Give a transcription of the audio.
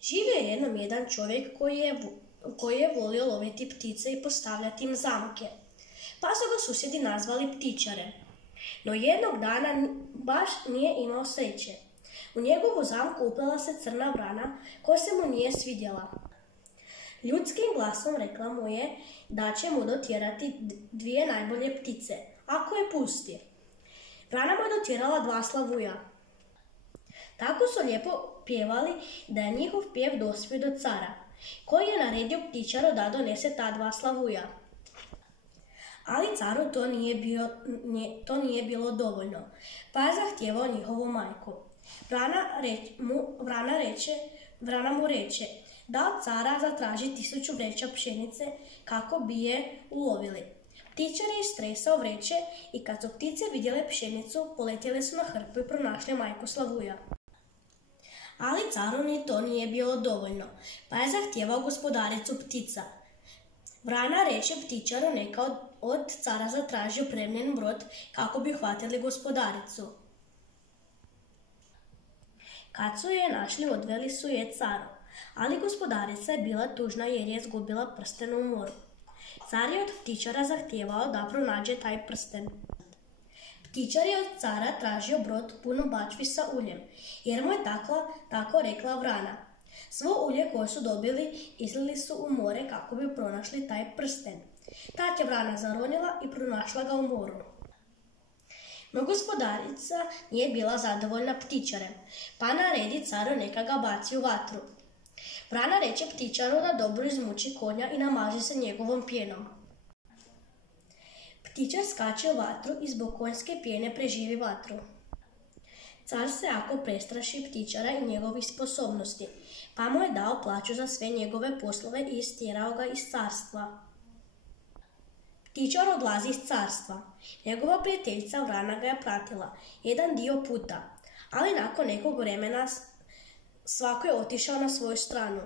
Živio je jednom jedan čovjek koji je volio loviti ptice i postavljati im zamke, pa su ga susjedi nazvali ptičarem. No jednog dana baš nije imao sreće. U njegovu zamku uplela se crna vrana koja se mu nije svidjela. Ljudskim glasom rekla mu je da će mu dotjerati 2 najbolje ptice, ako je pusti. Vrana mu je dotjerala 2 slavuja. Tako su lijepo pjevali da je njihov pjev dospio do cara, koji je naredio ptičaru da donese ta 2 slavuja. Ali caru to nije bilo dovoljno, pa je zahtijevao njihovu majku. Vrana mu reče da od cara zatraži 1000 vreća pšenice kako bi je ulovili. Ptičar je istresao vreće i kad su ptice vidjele pšenicu, poletjele su na hrpu i pronašle majku slavuja. Ali caru ni to nije bilo dovoljno, pa je zahtijevao gospodaricu ptica. Vrana reče ptičaru neka od cara zatraži opremljen brod kako bi uhvatili gospodaricu. Kad su je našli, odveli su je caru, ali gospodarica je bila tužna jer je izgubila prsten u moru. Car je od ptičara zahtijevao da pronađe taj prsten. Ptičar je od cara tražio brod puno bačvi sa uljem, jer mu je tako rekla vrana. Svo ulje koje su dobili izlili su u more kako bi pronašli taj prsten. Tad je vrana zaronila i pronašla ga u moru. No gospodarica nije bila zadovoljna ptičarem, pa naredi caru neka ga baci u vatru. Vrana reče ptičaru da dobro izmuči konja i namaže se njegovom pjenom. Ptičar skače u vatru i zbog konjske pjene preživi vatru. Car se jako prestraši ptičara i njegovih sposobnosti, pa mu je dao plaću za sve njegove poslove i istjerao ga iz carstva. Ptičar odlazi iz carstva. Njegova prijateljica vrana ga je pratila jedan dio puta, ali nakon nekog vremena svako je otišao na svoju stranu.